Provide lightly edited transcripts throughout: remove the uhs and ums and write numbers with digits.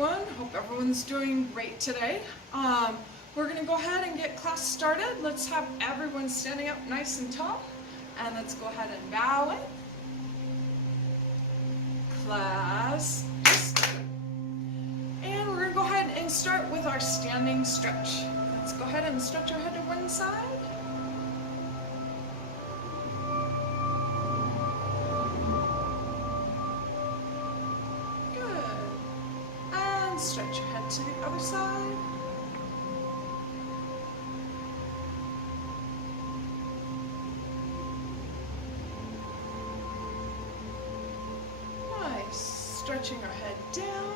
everyone. Hope everyone's doing great today. We're going to go ahead and get class started. Let's have everyone standing up nice and tall. And let's go ahead and bow in. Class is started. And we're going to go ahead and start with our standing stretch. Let's go ahead and stretch our head to one side. Stretch your head to the other side. Nice. Stretching our head down.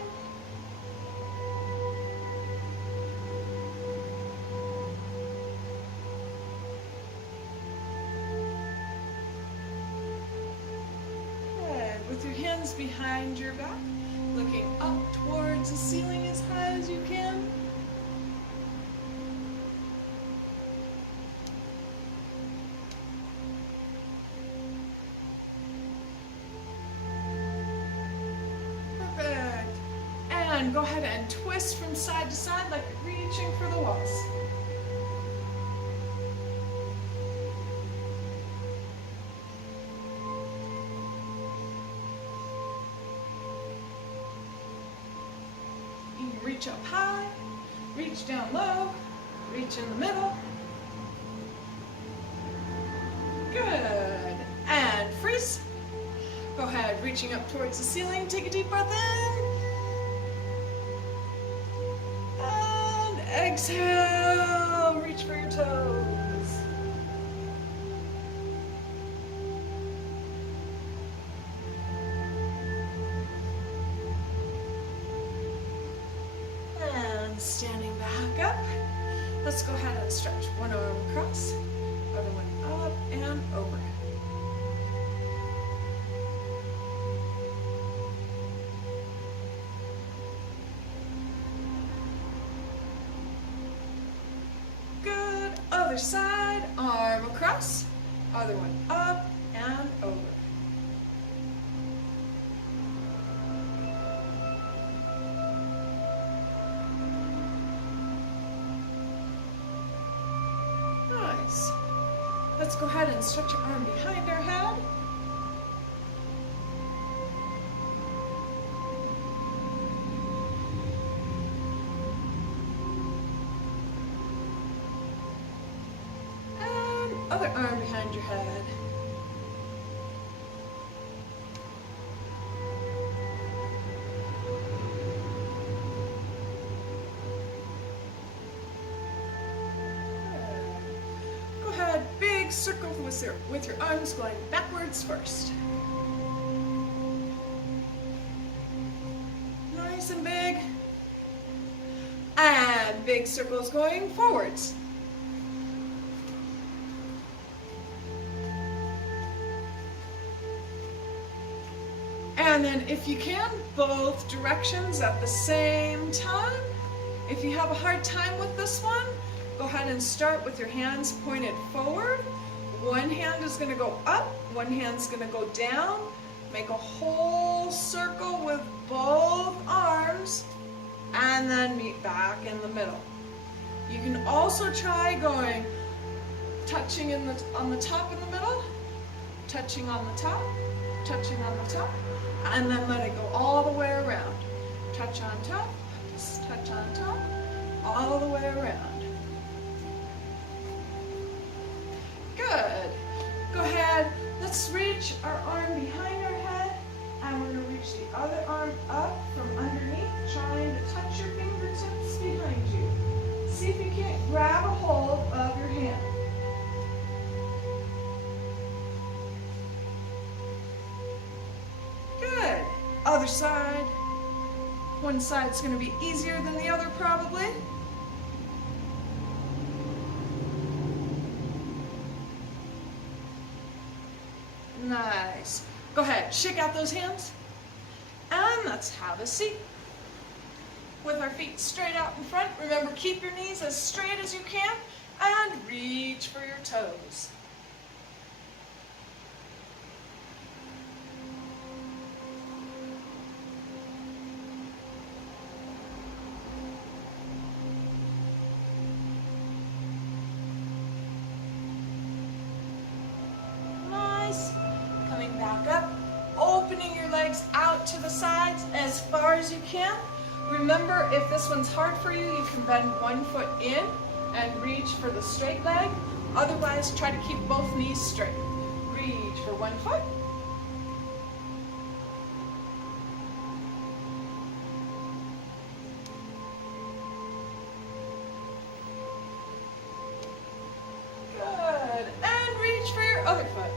Good. With your hands behind your back, looking up towards the ceiling as high as you can. Perfect. And go ahead and twist from side to side like you're reaching for the walls. Reach up high, reach down low, reach in the middle. Good. And freeze. Go ahead, reaching up towards the ceiling. Take a deep breath in. And exhale. Reach for your toes. Standing back up. Let's go ahead and stretch. One arm across, other one up and over. Good. Other side, arm across, other one up and over. Nice. Let's go ahead and stretch your arm behind our head. And other arm behind your head. Big circle with your arms going backwards first. Nice and big. And big circles going forwards. And then if you can, both directions at the same time. If you have a hard time with this one, go ahead and start with your hands pointed forward. One hand is going to go up, one hand's going to go down. Make a whole circle with both arms and then meet back in the middle. You can also try going, touching on the top in the middle, touching on the top, touching on the top, and then let it go all the way around. Touch on top, touch on top, all the way around. Good. Go ahead. Let's reach our arm behind our head, and we're going to reach the other arm up from underneath, trying to touch your fingertips behind you. See if you can't grab a hold of your hand. Good. Other side. One side's going to be easier than the other probably. Nice. Go ahead, shake out those hands. And let's have a seat. With our feet straight out in front, remember, keep your knees as straight as you can and reach for your toes. can. Remember, if this one's hard for you, you can bend one foot in and reach for the straight leg. Otherwise, try to keep both knees straight. Reach for one foot. Good. And reach for your other foot.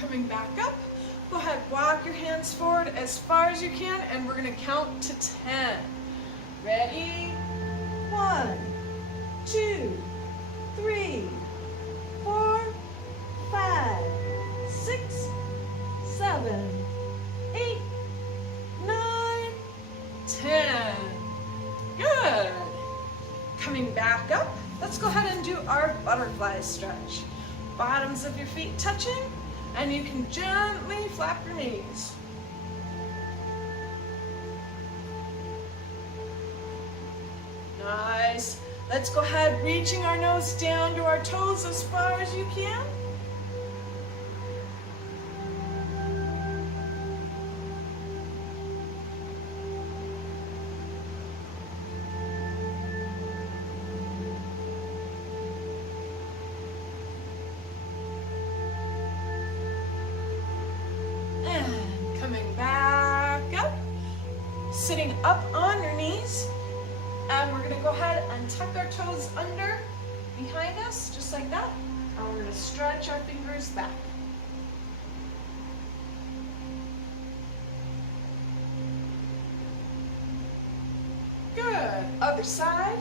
Coming back up, go ahead, walk your hands forward as far as you can, and we're going to count to 10. Ready? 1, 2, 3, 4, 5, 6, 7, 8, 9, 10. Good. Coming back up, let's go ahead and do our butterfly stretch. Bottoms of your feet touching, and you can gently flap your knees. Nice. Let's go ahead, reaching our nose down to our toes as far as you can. Sitting up on your knees, and we're going to go ahead and tuck our toes under behind us, just like that, and we're going to stretch our fingers back. Good. Other side.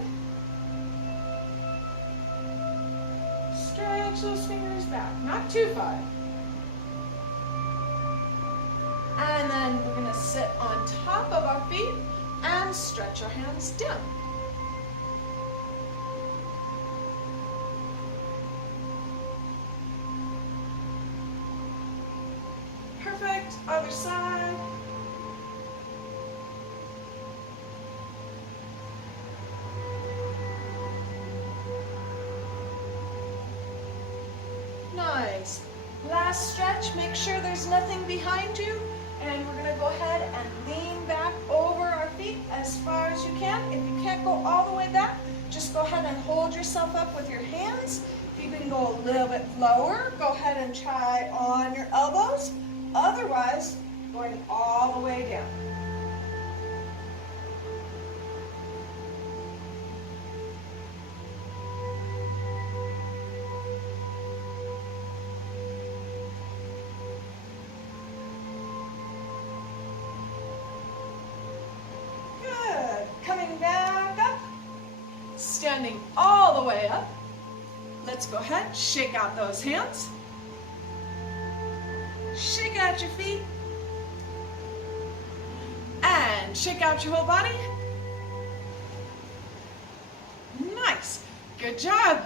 Stretch those fingers back, not too far. And then we're going to sit on top of our feet and stretch our hands down. Perfect. Other side. Nice. Last stretch. Make sure there's nothing behind you. And we're going to go ahead and lean back over our feet as far as you can. If you can't go all the way back, just go ahead and hold yourself up with your hands. If you can go a little bit lower, go ahead and try on your elbows. Otherwise, going all the way down. Coming back up, standing all the way up. Let's go ahead, shake out those hands. Shake out your feet. And shake out your whole body. Nice. Good job.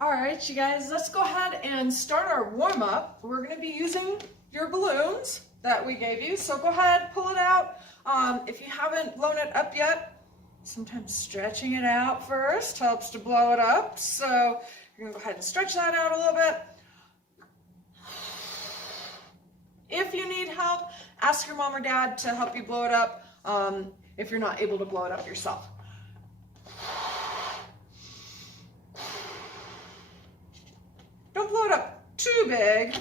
All right, you guys, let's go ahead and start our warm-up. We're going to be using your balloons that we gave you, so go ahead, pull it out. If you haven't blown it up yet, sometimes stretching it out first helps to blow it up. So you're going to go ahead and stretch that out a little bit. If you need help, ask your mom or dad to help you blow it up if you're not able to blow it up yourself. Don't blow it up too big,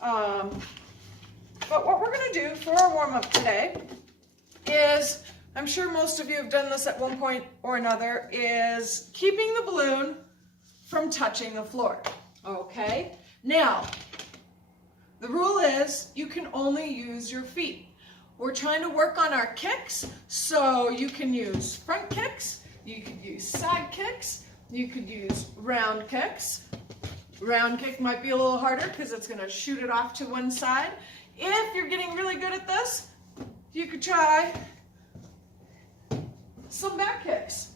but what we're going to do for our warm-up today is, I'm sure most of you have done this at one point or another, is keeping the balloon from touching the floor. Okay? Now, the rule is you can only use your feet. We're trying to work on our kicks, so you can use front kicks, you could use side kicks, you could use round kicks. Round kick might be a little harder because it's going to shoot it off to one side. If you're getting really good at this, you could try some back kicks.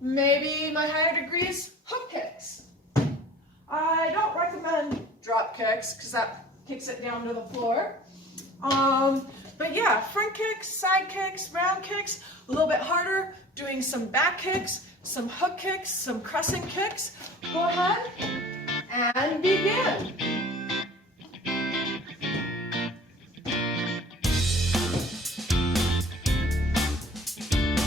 Maybe my higher degrees, hook kicks. I don't recommend drop kicks because that kicks it down to the floor. But yeah, front kicks, side kicks, round kicks, a little bit harder, doing some back kicks, some hook kicks, some crescent kicks. Go ahead and begin.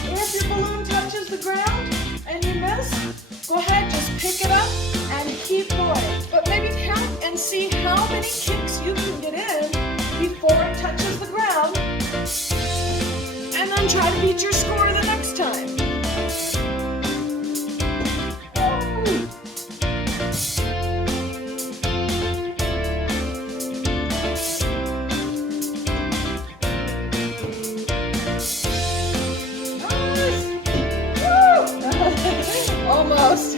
If your balloon touches the ground and you miss, go ahead, just pick it up and keep going. But maybe count and see how many kicks you can get in before it touches the ground, and then try to beat your score the next time. Nice! Woo! Almost.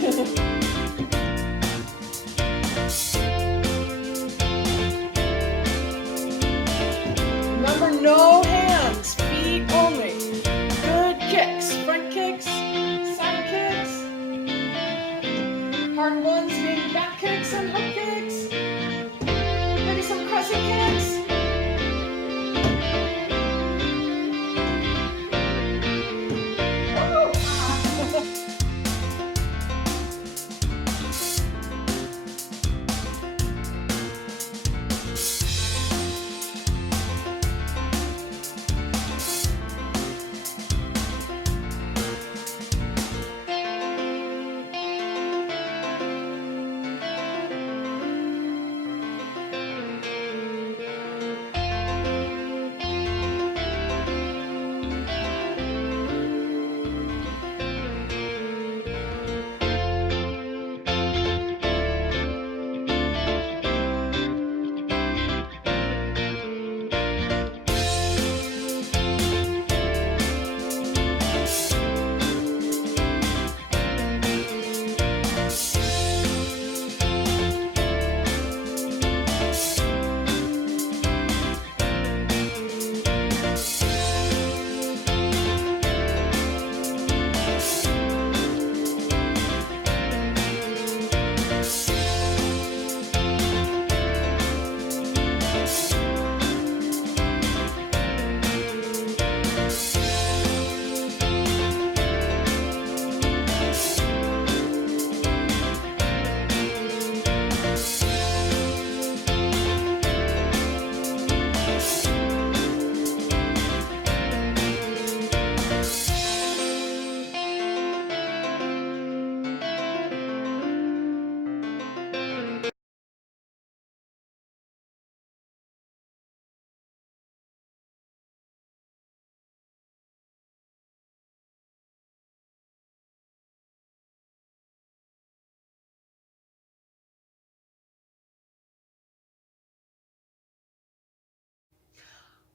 Remember, no hands, feet only. Good kicks, front kicks, side kicks. Hard ones being back kicks and hook kicks. Maybe some crescent kicks.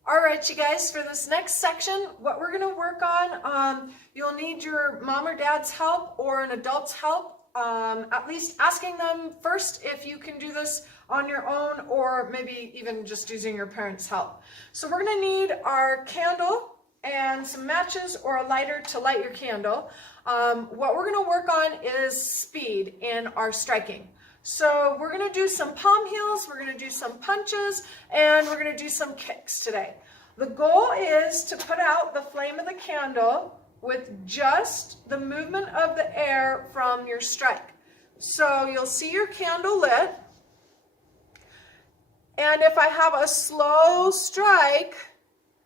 All right, you guys, for this next section, what we're going to work on, you'll need your mom or dad's help or an adult's help, at least asking them first if you can do this on your own or maybe even just using your parents' help. So we're going to need our candle and some matches or a lighter to light your candle. What we're going to work on is speed in our striking. So we're going to do some palm heels, we're going to do some punches, and we're going to do some kicks today. The goal is to put out the flame of the candle with just the movement of the air from your strike. So you'll see your candle lit, and if I have a slow strike,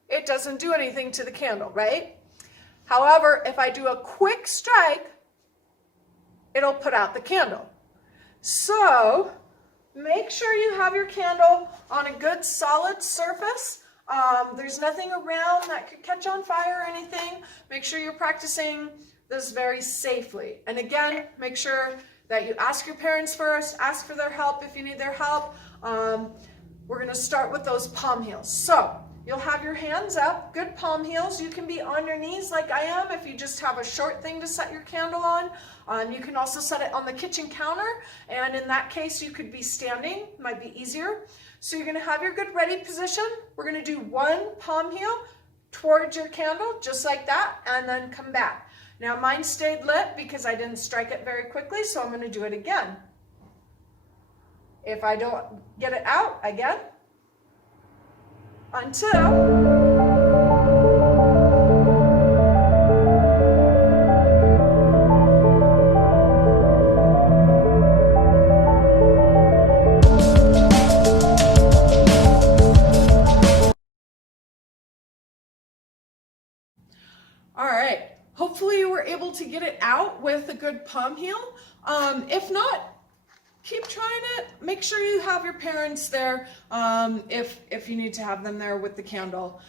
it doesn't do anything to the candle, right? However, if I do a quick strike, it'll put out the candle. So make sure you have your candle on a good solid surface. There's nothing around that could catch on fire or anything. Make sure you're practicing this very safely. And again, make sure that you ask your parents first, ask for their help if you need their help. We're going to start with those palm heels. So you'll have your hands up, good palm heels. You can be on your knees like I am if you just have a short thing to set your candle on. You can also set it on the kitchen counter, and in that case you could be standing, might be easier. So you're going to have your good ready position. We're going to do one palm heel towards your candle, just like that, and then come back. Now mine stayed lit because I didn't strike it very quickly, so I'm going to do it again. If I don't get it out again, until all right, hopefully you were able to get it out with a good palm heel. If not, keep trying it. Make sure you have your parents there if you need to have them there with the candle.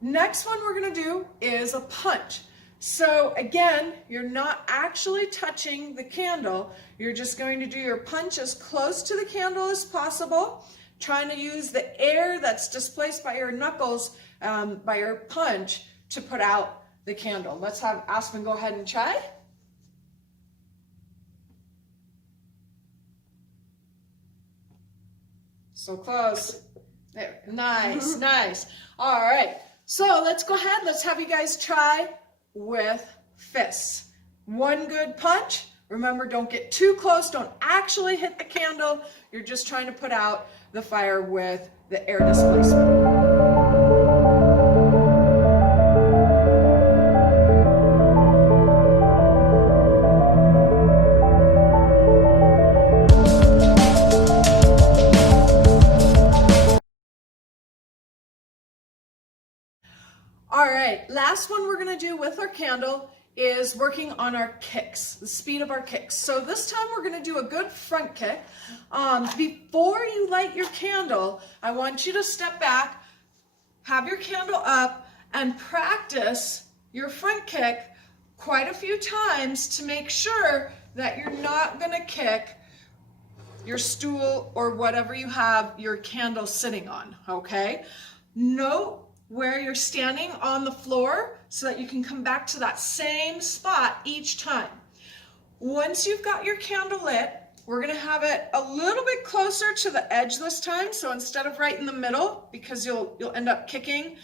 Next one we're gonna do is a punch. So again, you're not actually touching the candle. You're just going to do your punch as close to the candle as possible, trying to use the air that's displaced by your knuckles, by your punch, to put out the candle. Let's have Aspen go ahead and try. So close. There. Nice, nice. All right. So let's go ahead. Let's have you guys try with fists. One good punch. Remember, don't get too close. Don't actually hit the candle. You're just trying to put out the fire with the air displacement. All right, last one we're gonna do with our candle is working on our kicks, the speed of our kicks. So this time we're gonna do a good front kick. Before you light your candle, I want you to step back, have your candle up, and practice your front kick quite a few times to make sure that you're not gonna kick your stool or whatever you have your candle sitting on, okay? Note where you're standing on the floor so that you can come back to that same spot each time. Once you've got your candle lit, we're gonna have it a little bit closer to the edge this time. So instead of right in the middle, because you'll end up kicking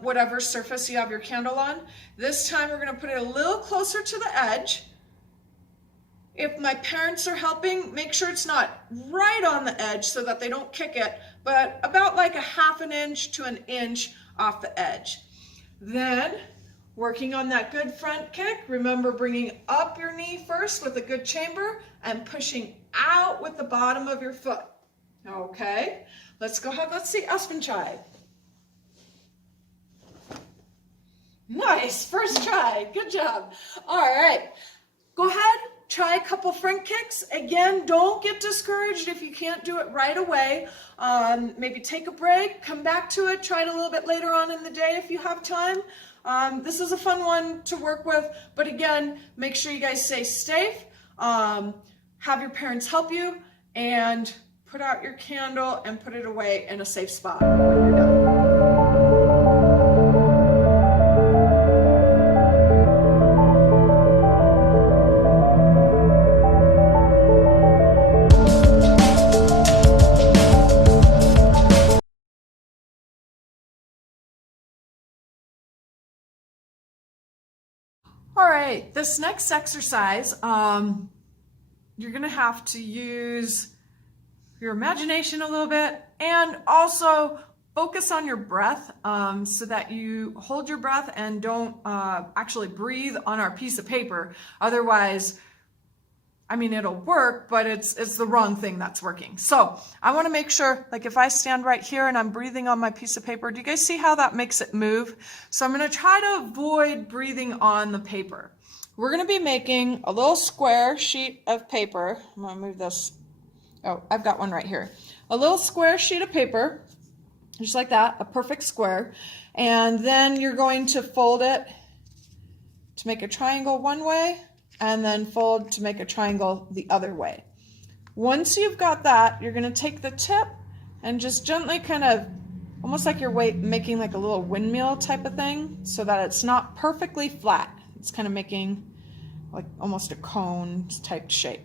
whatever surface you have your candle on, this time we're gonna put it a little closer to the edge. If my parents are helping, make sure it's not right on the edge so that they don't kick it, but about like a ½ an inch to an inch off the edge. Then, working on that good front kick, remember bringing up your knee first with a good chamber and pushing out with the bottom of your foot. Okay, let's go ahead, let's see Aspen try. Nice, first try, good job. All right, go ahead. Try a couple front kicks. Again, don't get discouraged if you can't do it right away. Maybe take a break, come back to it, try it a little bit later on in the day if you have time. This is a fun one to work with, but again, make sure you guys stay safe, have your parents help you, and put out your candle and put it away in a safe spot when you're done. All right, this next exercise, you're gonna have to use your imagination a little bit and also focus on your breath so that you hold your breath and don't actually breathe on our piece of paper. Otherwise, I mean, it'll work, but it's the wrong thing that's working. So I want to make sure, like if I stand right here and I'm breathing on my piece of paper, do you guys see how that makes it move? So I'm going to try to avoid breathing on the paper. We're going to be making a little square sheet of paper. I'm going to move this. Oh, I've got one right here. A little square sheet of paper, just like that, a perfect square. And then you're going to fold it to make a triangle one way, and then fold to make a triangle the other way. Once you've got that, you're going to take the tip and just gently kind of, almost like you're making like a little windmill type of thing, so that it's not perfectly flat. It's kind of making like almost a cone type shape.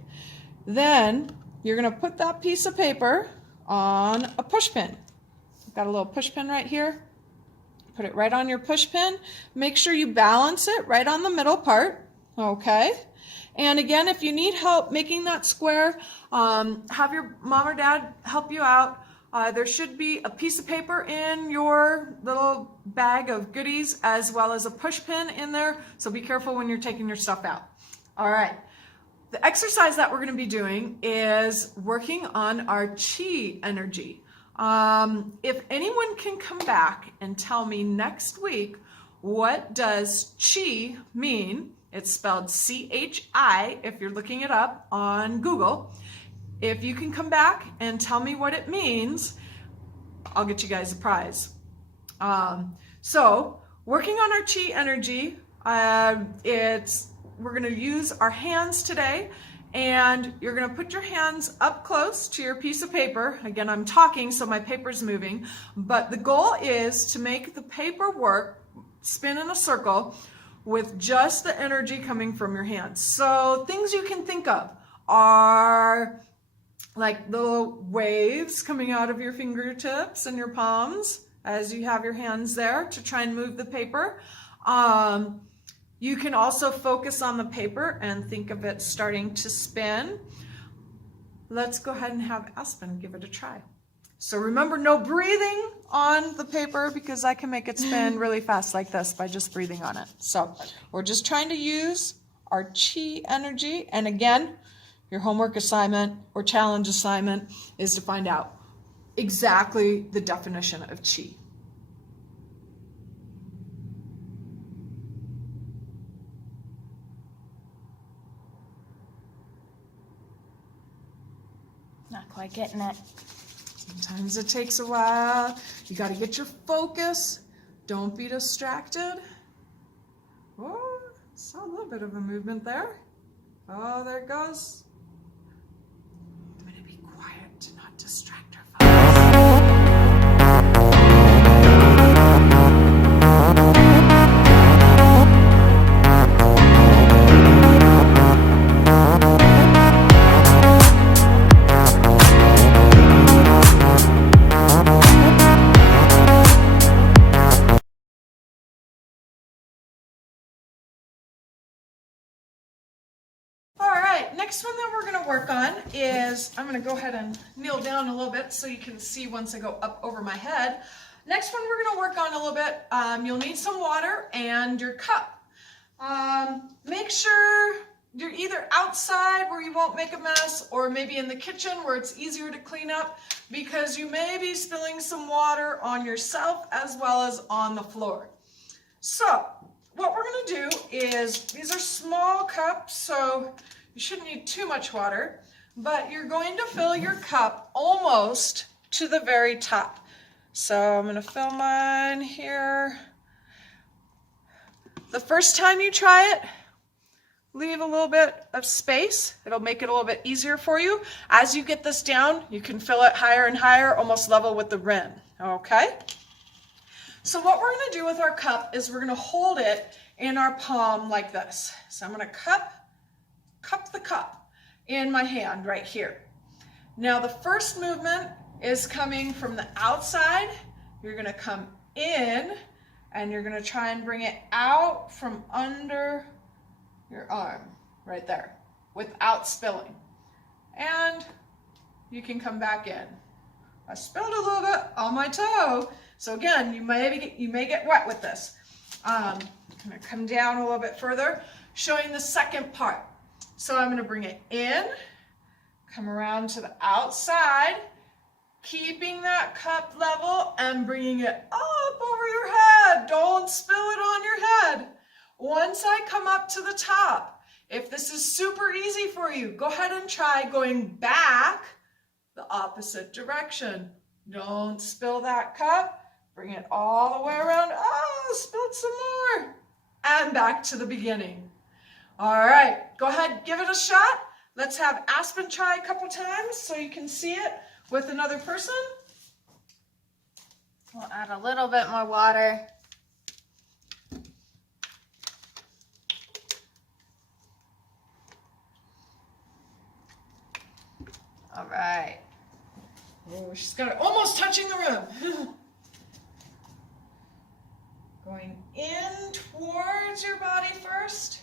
Then you're going to put that piece of paper on a push pin. I've got a little push pin right here. Put it right on your push pin. Make sure you balance it right on the middle part. Okay. And again, if you need help making that square, have your mom or dad help you out. There should be a piece of paper in your little bag of goodies as well as a push pin in there. So be careful when you're taking your stuff out. All right. The exercise that we're going to be doing is working on our chi energy. If anyone can come back and tell me next week, what does chi mean? It's spelled C-H-I if you're looking it up on Google. If you can come back and tell me what it means, I'll get you guys a prize. So working on our chi energy, we're going to use our hands today, and you're going to put your hands up close to your piece of paper. Again, I'm talking, so my paper's moving, but the goal is to make the paper work, spin in a circle with just the energy coming from your hands. So things you can think of are like little waves coming out of your fingertips and your palms as you have your hands there to try and move the paper. You can also focus on the paper and think of it starting to spin. Let's go ahead and have Aspen give it a try. So remember, no breathing on the paper because I can make it spin really fast like this by just breathing on it. So we're just trying to use our chi energy. And again, your homework assignment or challenge assignment is to find out exactly the definition of chi. Not quite getting it. Sometimes it takes a while. You got to get your focus. Don't be distracted. Oh, saw a little bit of a movement there. Oh, there it goes. I'm going to be quiet to not distract her focus. Next one that we're going to work on is, I'm going to go ahead and kneel down a little bit so you can see once I go up over my head. Next one we're going to work on a little bit, you'll need some water and your cup. Make sure you're either outside where you won't make a mess or maybe in the kitchen where it's easier to clean up because you may be spilling some water on yourself as well as on the floor. So what we're going to do is, these are small cups, so you shouldn't need too much water, but you're going to fill your cup almost to the very top. So I'm going to fill mine here. The first time you try it, leave a little bit of space. It'll make it a little bit easier for you. As you get this down, you can fill it higher and higher, almost level with the rim. Okay? So what we're going to do with our cup is we're going to hold it in our palm like this. So I'm going to cup the cup in my hand right here. Now the first movement is coming from the outside. You're going to come in and you're going to try and bring it out from under your arm right there without spilling. And you can come back in. I spilled a little bit on my toe. So again, you may get wet with this. I'm going to come down a little bit further, showing the second part. So I'm going to bring it in, come around to the outside, keeping that cup level and bringing it up over your head. Don't spill it on your head. Once I come up to the top, if this is super easy for you, go ahead and try going back the opposite direction. Don't spill that cup. Bring it all the way around. Oh, spilled some more. And back to the beginning. All right, go ahead, give it a shot. Let's have Aspen try a couple times so you can see it with another person. We'll add a little bit more water. All right. Oh, she's got it almost touching the rim. Going in towards your body first.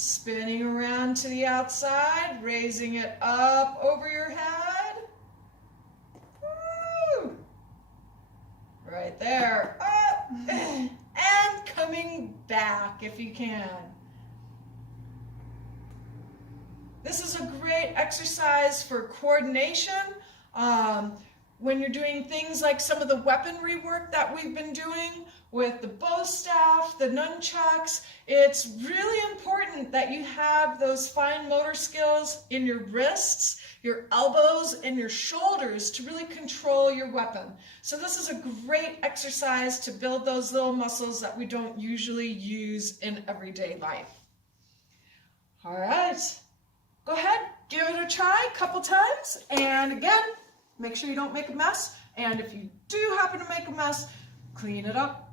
Spinning around to the outside, raising it up over your head. Woo! Right there, up, and coming back if you can. This is a great exercise for coordination. When you're doing things like some of the weaponry work that we've been doing with the bow staff, the nunchucks, it's really important that you have those fine motor skills in your wrists, your elbows, and your shoulders to really control your weapon. So this is a great exercise to build those little muscles that we don't usually use in everyday life. All right, go ahead, give it a try a couple times, and again, make sure you don't make a mess, and if you do happen to make a mess, clean it up